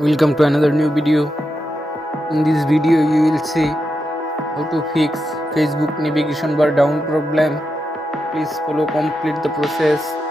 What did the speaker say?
Welcome to another new video. In this video you will see how to fix Facebook navigation bar down problem. Please follow complete the process.